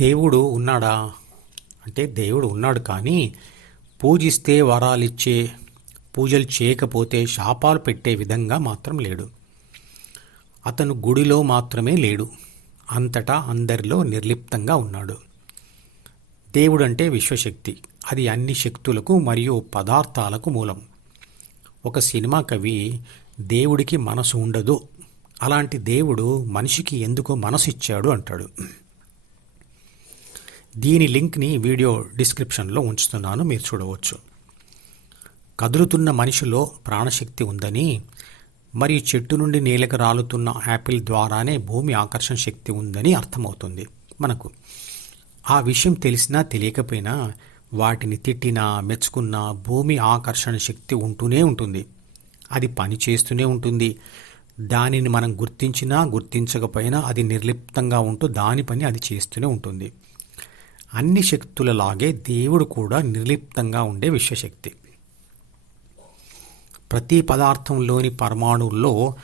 దేవుడు ఉన్నాడా? అంటే దేవుడు ఉన్నాడు కానీ పూజిస్తే వరాలిచ్చే పూజలు చేయకపోతే శాపాలు పెట్టే విధంగా మాత్రం లేడు. అతను గుడిలో మాత్రమే లేడు. అంతటా అందరిలో నిర్లిప్తంగా ఉన్నాడు. దేవుడు అంటే విశ్వశక్తి. అది అన్ని శక్తులకు మరియు పదార్థాలకు మూలం. ఒక సినిమా కవి దేవుడికి మనసు ఉండదు. అలాంటి దేవుడు మనిషికి ఎందుకో మనసు ఇచ్చాడు అంటాడు. దీని లింక్ని వీడియో డిస్క్రిప్షన్లో ఉంచుతున్నాను మీరు చూడవచ్చు. కదులుతున్న మనిషిలో ప్రాణశక్తి ఉందని మరియు చెట్టు నుండి నేలకు రాలుతున్న యాపిల్ ద్వారానే భూమి ఆకర్షణ శక్తి ఉందని అర్థమవుతుంది మనకు. ఆ విషయం తెలిసినా తెలియకపోయినా వాటిని తిట్టినా మెచ్చుకున్నా భూమి ఆకర్షణ శక్తి ఉంటూనే ఉంటుంది. అది పని చేస్తూనే ఉంటుంది. దానిని మనం గుర్తించినా గుర్తించకపోయినా అది నిర్లిప్తంగా ఉంటూ దాని పని అది చేస్తూనే ఉంటుంది. అన్ని శక్తులలాగే దేవుడు కూడా నిర్లిప్తంగా ఉండే విశ్వశక్తి. ప్రతి పదార్థంలోని పరమాణువుల్లో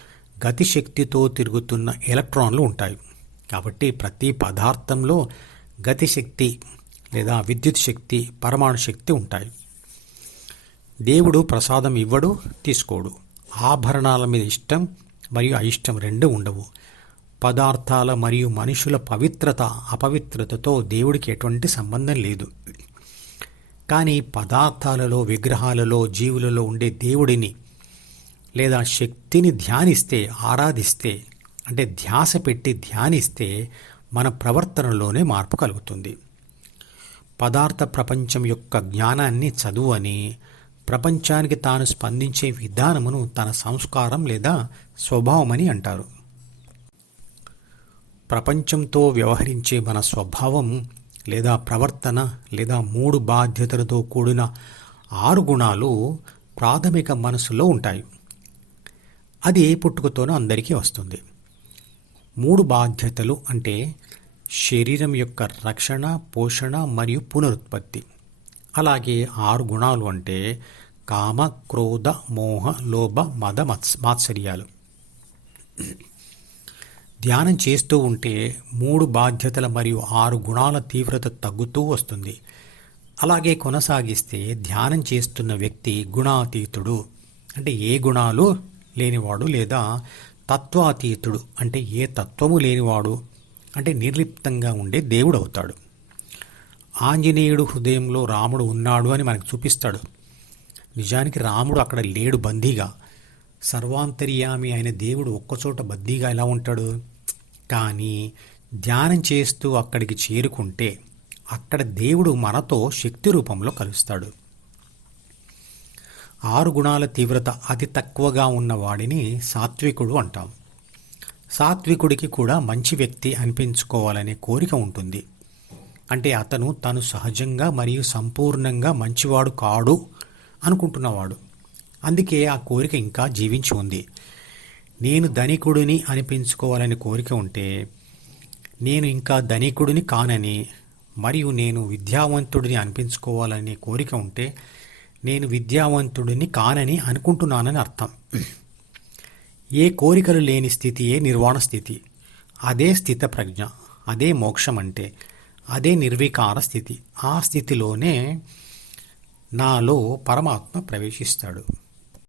గతిశక్తితో తిరుగుతున్న ఎలక్ట్రాన్లు ఉంటాయి. కాబట్టి ప్రతి పదార్థంలో గతిశక్తి లేదా విద్యుత్ శక్తి పరమాణు శక్తి ఉంటాయి. దేవుడు ప్రసాదం ఇవ్వడు తీసుకోడు. ఆభరణాల మీద ఇష్టం మరియు అయిష్టం రెండు ఉండవు. పదార్థాల మరియు మనుషుల పవిత్రత అపవిత్రతతో దేవుడికి ఎటువంటి సంబంధం లేదు. కానీ పదార్థాలలో విగ్రహాలలో జీవులలో ఉండే దేవుడిని లేదా శక్తిని ధ్యానిస్తే ఆరాధిస్తే అంటే ధ్యాస పెట్టి ధ్యానిస్తే మన ప్రవర్తనలోనే మార్పు కలుగుతుంది. పదార్థ ప్రపంచం యొక్క జ్ఞానాన్ని చదువు అని ప్రపంచానికి తాను స్పందించే విధానమును తన సంస్కారం లేదా స్వభావమని అంటారు. ప్రపంచంతో వ్యవహరించే మన స్వభావం లేదా ప్రవర్తన లేదా మూడు బాధ్యతలతో కూడిన ఆరు గుణాలు ప్రాథమిక మనసులో ఉంటాయి. అది పుట్టుకతోనూ అందరికీ వస్తుంది. మూడు బాధ్యతలు అంటే శరీరం యొక్క రక్షణ పోషణ మరియు పునరుత్పత్తి. అలాగే ఆరు గుణాలు అంటే కామ క్రోధ మోహ లోభ మద మత్స్ మాత్సర్యాలు. ధ్యానం చేస్తూ ఉంటే మూడు బాధ్యతల మరియు ఆరు గుణాల తీవ్రత తగ్గుతూ వస్తుంది. అలాగే కొనసాగిస్తే ధ్యానం చేస్తున్న వ్యక్తి గుణాతీతుడు. అంటే ఏ గుణాలు లేనివాడు లేదా తత్వాతీతుడు. అంటే ఏ తత్వము లేనివాడు. అంటే నిర్లిప్తంగా ఉండే దేవుడు అవుతాడు. ఆంజనేయుడు హృదయంలో రాముడు ఉన్నాడు అని మనకు చూపిస్తాడు. నిజానికి రాముడు అక్కడ లేడు బందీగా. సర్వాంతర్యామి అయిన దేవుడు ఒక్కచోట బద్దీగా ఎలా ఉంటాడు? కానీ ధ్యానం చేస్తూ అక్కడికి చేరుకుంటే అక్కడ దేవుడు మనతో శక్తి రూపంలో కలుస్తాడు. ఆరు గుణాల తీవ్రత అతి తక్కువగా ఉన్న వాడిని సాత్వికుడు అంటాం. సాత్వికుడికి కూడా మంచి వ్యక్తి అనిపించుకోవాలనే కోరిక ఉంటుంది. అంటే అతను తను సహజంగా మరియు సంపూర్ణంగా మంచివాడు కాడు అనుకుంటున్నవాడు. అందుకే ఆ కోరిక ఇంకా జీవించి ఉంది. నేను ధనికుడిని అనిపించుకోవాలని కోరిక ఉంటే నేను ఇంకా ధనికుడిని కానని మరియు నేను విద్యావంతుడిని అనిపించుకోవాలనే కోరిక ఉంటే నేను విద్యావంతుడిని కానని అనుకుంటున్నానని అర్థం. ఏ కోరికలు లేని స్థితియే నిర్వాణ స్థితి. అదే స్థిత ప్రజ్ఞ అదే మోక్షం అంటే అదే నిర్వికార స్థితి. ఆ స్థితిలోనే నాలో పరమాత్మ ప్రవేశిస్తాడు.